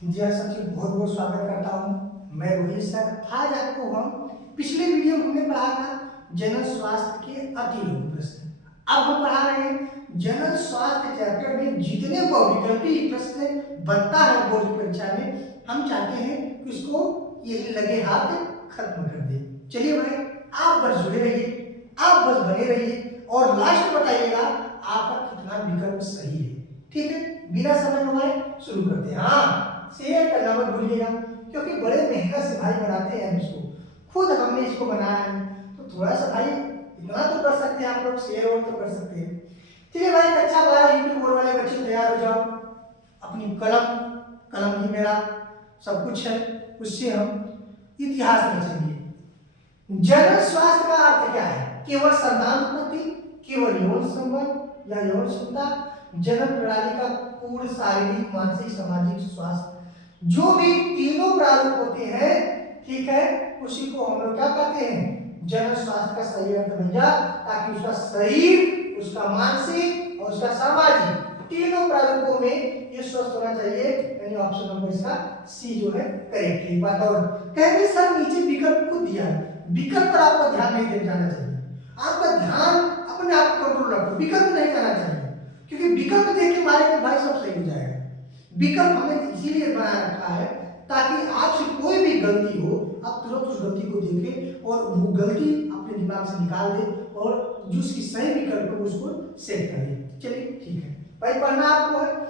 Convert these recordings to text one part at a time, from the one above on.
जी हाँ सचिन, बहुत बहुत स्वागत करता हूँ। मैं रोहित सर। आज आपको हम पिछले वीडियो में हमने पढ़ा था जनरल स्वास्थ्य के अति लघु प्रश्न। अब हम पढ़ा रहे हैं जनरल स्वास्थ्य चैप्टर में जितने बहुविकल्पी प्रश्न बनता है बोर्ड की परीक्षा में, हम चाहते हैं कि उसको यही लगे हाथ खत्म कर दे। चलिए भाई, आप बस जुड़े रहिए, आप बस बने रहिए और लास्ट बताइएगा आपका कितना विकल्प सही है। ठीक है, बिना समय गवाए शुरू करते हैं। हाँ, शेयर करना मत भूलिएगा, क्योंकि बड़े मेहनत से भाई बनाते हैं इसको, खुद हमने इसको बनाया है, तो थोड़ा सा भाई इतना तो कर सकते हैं आप लोग, शेयर और तो कर सकते हैं। चलिए भाई, कक्षा 12 यूपी बोर्ड वाले बच्चे तैयार हो जाओ। अपनी कलम ही मेरा सब कुछ है, उससे हम इतिहास रचेंगे। जनरल स्वास्थ्य का अर्थ क्या है? केवल संतानोत्पत्ति, केवल यौन संबंध या यौन क्षमता, जनन प्रणाली का पूर्ण शारीरिक, मानसिक, सामाजिक स्वास्थ्य, जो भी तीनों प्रारूप होते हैं, ठीक है, उसी को हम लोग क्या कहते हैं? जनरल स्वास्थ्य का सही अर्थ बन जा, ताकि उसका शरीर, उसका मानसिक और उसका सामाजिक तीनों प्रारूपों में ये स्वस्थ होना चाहिए। यानी ऑप्शन नंबर इसका सी जो है करेक्ट है। बात और कहेंगे सर नीचे विकल्प को दिया है, विकल्प पर आपका ध्यान नहीं दे जाना चाहिए। आपका ध्यान अपने आप कंट्रोल रखो, विकल्प नहीं करना चाहिए, क्योंकि विकल्प देख के मारे तो भाई सब सही हो जाएगा। विकल्प हमने इसीलिए बना रखा है ताकि आपसे कोई भी गलती हो, आप तुरंत उस गलती को देखें और वो गलती अपने दिमाग से निकाल दे और जो उसकी सही विकल्प है उसको सेट कर दे। चलिए ठीक है भाई, पढ़ना आपको है।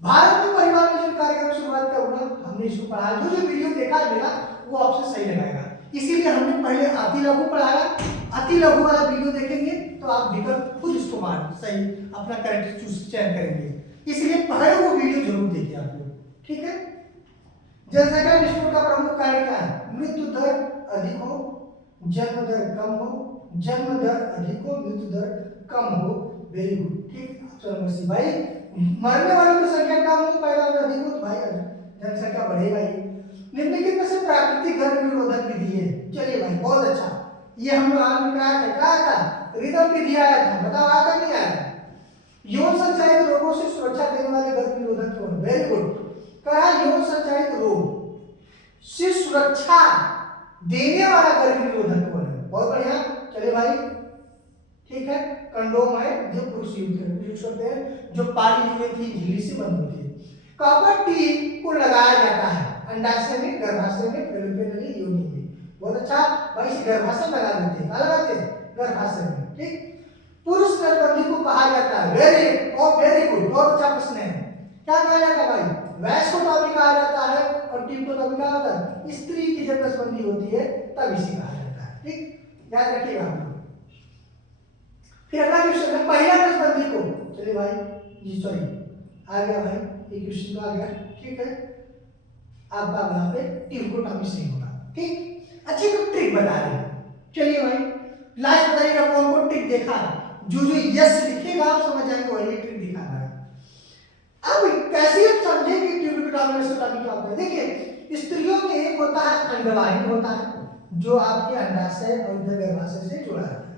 भारत में परिवार नियोजन कार्यक्रम शुरुआत कब हुआ? हमने इसको पढ़ा, जो जो वीडियो देखा मेरा वो आपसे सही लगाएगा, इसीलिए हमने पहले अति लघु पढ़ाया। अति लघु वाला वीडियो देखेंगे तो आप विकल्प खुद इसको मार सही अपना करेक्ट चयन करेंगे, इसलिए पहले वो वीडियो जरूर देखिए आप लोग। ठीक है, जनसंख्या विस्फोट का प्रमुख कारण क्या है? मृत्यु दर अधिक हो, जन्म दर कम हो, जन्म दर अधिक हो, मृत्यु दर कम हो। वेरी गुड, ठीक। ऑप्शन सी भाई, मरने वालों की संख्या कम हो, पैदा में अधिक हो, तो भाई जनसंख्या बढ़ेगा ही। निम्नलिखित में से प्राकृतिक गर्भ निरोधक विधि है। चलिए भाई, बहुत अच्छा, ये हम लोग आज में क्या था? रिदम विधि आया था, बताओ आया था नहीं आया? यौन संचालित रोगों से सुरक्षा देने वाले गर्भ निरोधक कौन? वेरी गुड, कहा यौन संचालित रोग से सुरक्षा देने वाला गर्भ निरोधक कौन है? बहुत बढ़िया। चलिए भाई, ठीक है, कंडोम है जो पुरुष यूज करते हैं, जो पानी थी झिल्ली से बंद होती है। कॉपर टी को लगाया जाता है अंडाशय में, गर्भाशय में, फैलोपियन नली, योनि में। बहुत अच्छा भाई, इसे गर्भाशय लगा देते हैं, लगाते हैं गर्भाशय में। ठीक, पुरुष नरबंदी को कहा जाता है, वेरी गुड, बहुत अच्छा प्रश्न है। क्या कहा जाता है भाई? वैस्कोटॉमी कहा जाता है, और टिम्पोटॉमी कहा जाता है। स्त्री की जब नसबंदी होती है तब इसे कहा जाता है। ठीक, याद रखिएगा आप लोग। फिर अगला क्वेश्चन है पहला नसबंदी को। चलिए भाई, जी सॉरी आ गया भाई, ये क्वेश्चन तो आ गया। ठीक है, आपका यहाँ पे टिम्पोटॉमी से होगा। ठीक, अच्छी तो ट्रिक बता रहे हैं। चलिए भाई, लास्ट बताइएगा कौन कौन ट्रिक देखा है। जो जो यस लिखेगा आप समझ जाएंगे वही ट्रिक दिखाना है। अब कैसे आप समझें कि ट्यूबिकुलर नसबंदी क्या होता है? देखिए, स्त्रियों में एक होता है अंडवाहिनी होता है, जो आपके अंडाशय और इधर गर्भाशय से जुड़ा रहता है।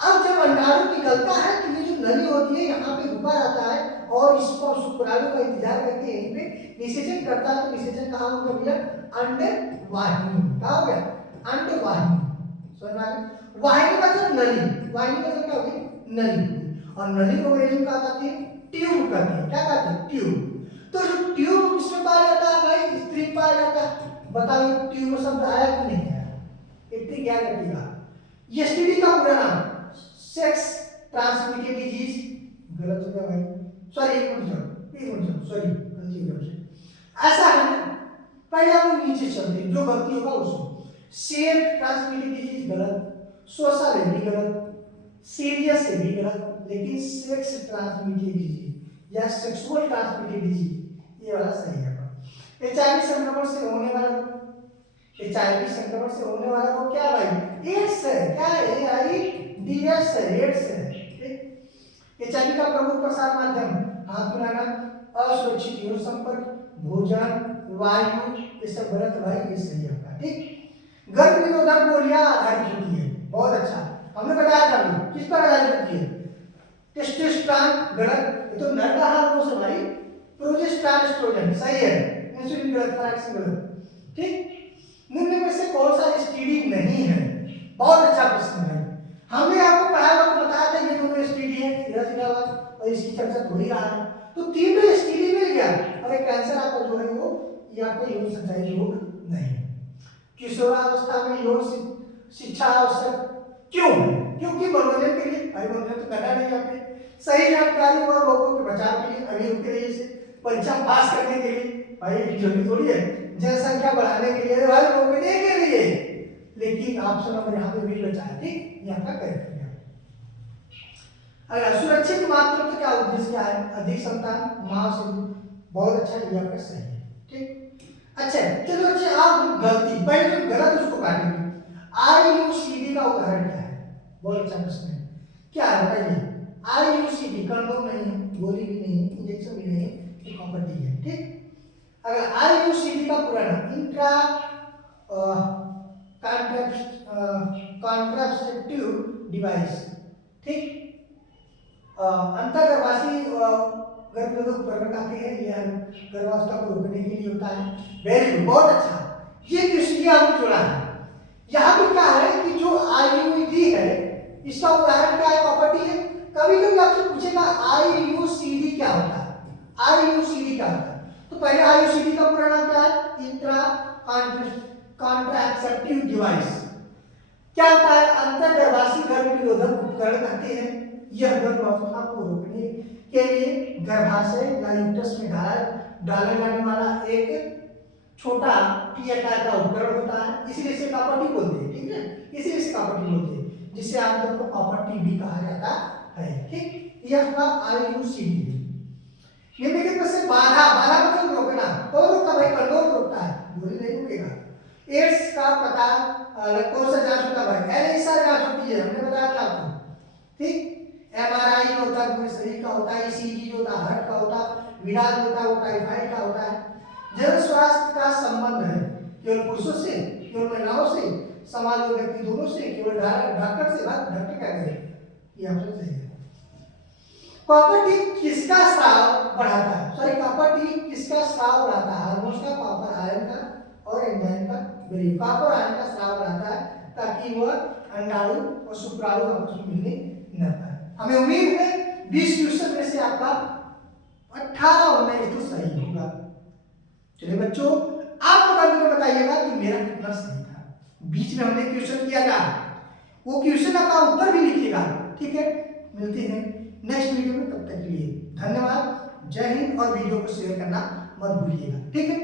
अब जब अंडाणु निकलता है तो ये जो नली होती है यहाँ पे रुका रहता है, और इसको शुक्राणु का इंतजार करके यहीं पे निषेचन करता है। तो निषेचन कहाँ हो गया भैया? अंडवाहिनी। कहाँ हो गया? अंडवाहिनी। समझ में आया? वाहिनी मतलब नली, वाहिनी मतलब क्या होगी? नली। और नली को अंग्रेजी में क्या कहते हैं? ट्यूब कहते हैं। क्या कहते हैं? ट्यूब। तो जो ट्यूब किसमें पाया जाता है भाई? स्त्री में पाया जाता है। बताओ ट्यूब शब्द आया कि नहीं आया? एक याद रखिएगा। एसटीडी का पूरा नाम सेक्स ट्रांसमिटेड डिजीज, गलत हो गया भाई, सॉरी एक मिनट सॉरी गलती हो गई। ऐसा है ना, पहले हम नीचे चलते हैं, जो गलती होगा उसको। सेक्स ट्रांसमिटेड डिजीज गलत, सोशल है भी गलत, सीरियस है भी गलत, लेकिन सेक्स ट्रांसमिटेड डिजीज या सेक्सुअल ट्रांसमिटेड डिजीज ये वाला सही है। एचआईवी संक्रमण से होने वाला, एचआईवी संक्रमण से होने वाला वो क्या भाई? एड्स है। क्या है? एआईडीएस है, एड्स है। ठीक, एचआईवी का प्रमुख प्रसार माध्यम हाथ मिलाना, असुरक्षित यौन संपर्क, भोजन, वायु, ये सब गलत भाई, ये सही है। ठीक, गर्भ निरोधक गोलियां आधारित होती है। बहुत अच्छा, हमने बताया था अभी किस पर आधारित होती है? टेस्टोस्टेरोन गलत, ये तो नर का हार्मोन है भाई, प्रोजेस्टेरॉन एस्ट्रोजन सही है, इंसुलिन गलत, फ्रैक्शन गलत। ठीक, निम्न में से कौन सा एसटीडी नहीं है? बहुत अच्छा प्रश्न है। हमने आपको पढ़ाया और बताया था ये दोनों एसटीडी है, सीधा सीधा बात, और इसकी चर्चा हो ही रहा है। तो तीनों एसटीडी मिल गया, और एक कैंसर आपका जो है वो ये आपका यौन संचारी रोग नहीं है। किशोरावस्था में यौन शिक्षा आवश्यक क्यों है? क्योंकि मनोरंजन के लिए, भाई मनोरंजन तो करना नहीं आपने, सही जानकारी और लोगों के बचाव के लिए, अमीरों के लिए, से परीक्षा पास करने के लिए, भाई जरूरी थोड़ी है, जनसंख्या बढ़ाने के लिए, भाई लोगों के लिए, लेकिन ऑप्शन नंबर यहाँ पे भी बचा है। ठीक, ये आपका करेक्ट है। अगर सुरक्षित मातृत्व तो क्या उद्देश्य क्या है? अधिक संतान, मां से, बहुत अच्छा, ये आपका सही है। ठीक, अच्छा चलो अच्छा, आप गलती पहले जो गलत उसको काटेंगे। आईयूसीडी का उदाहरण क्या है? बहुत अच्छा प्रश्न है, क्या है बताइए? आईयूसीडी कंडोम नहीं है, गोली भी नहीं है, इंजेक्शन भी नहीं है, ये प्रॉपर्टी है। ठीक, अगर आईयूसीडी का पूरा नाम इंट्रा कॉन्ट्रासेप्टिव डिवाइस, ठीक, अंतर्गर्भाशयी गर्भनिरोधक उपकरण कहते हैं, यह गर्भावस्था को रोकने के लिए होता है। वेरी गुड, बहुत अच्छा, ये किसकी आपने जोड़ा है। यहाँ पे क्या है कि जो आईयूडी है इसका उदाहरण क्या है? प्रॉपर्टी है। कभी कभी आपसे पूछेगा आईयूसीडी क्या होता है, आईयूसीडी क्या होता है? तो पहले आईयूसीडी का पूरा नाम क्या है? Intra contraceptive device. क्या होता है? अंतर्गर्भाशयी गर्भनिरोधक उपकरण कहते हैं। यह गर्भावस्था को रोकने के लिए गर्भाशय या यूट्रस में डाला जाने वाला एक छोटा टी आकार का उपकरण होता है, इसलिए इसे कॉपर टी बोलते हैं। ठीक है, इसलिए इसे कॉपर टी बोलते हैं, जिसे आमतौर पर कॉपर टी भी कहा जाता है। ठीक, यह आपका आईयूसीडी है। निम्नलिखित में से बाधा, बाधा मतलब रोकना, कौन रोकता भाई? कंट्रोल रोकता है, गोली नहीं रुकेगा। एड्स का पता कौन सा जांच होता है भाई? एलिसा जांच होती है, हमने बताया था आपको। ठीक, एमआरआई जो होता है पूरे शरीर का होता है, ईसीजी जो होता है हार्ट का होता है, विडाल होता है वो टाइफाइड का होता है। जन स्वास्थ्य का संबंध है केवल पुरुषों से, केवल महिलाओं से, समाज और व्यक्ति दोनों से, केवल डॉक्टर से? बात डॉक्टर क्या करे, ये ऑप्शन सही है। कॉपर टी किसका स्राव बढ़ाता है? सॉरी, कॉपर टी किसका स्राव बढ़ाता है? हार्मोन्स का, कॉपर आयन का और एंजाइम का। कॉपर आयन का स्राव बढ़ाता है ताकि वह अंडाणु और शुक्राणु आपस में मिलने न पाए। हमें उम्मीद है 20 क्वेश्चन में से आपका 18 होना तो सही होगा। चलिए बच्चों, आप कमेंट में बताइएगा कि मेरा कितना सही था। बीच में हमने क्वेश्चन किया था, वो क्वेश्चन का उत्तर भी लिखिएगा। ठीक है, मिलते हैं नेक्स्ट वीडियो में, तब तक के लिए धन्यवाद, जय हिंद, और वीडियो को शेयर करना मत भूलिएगा। ठीक है।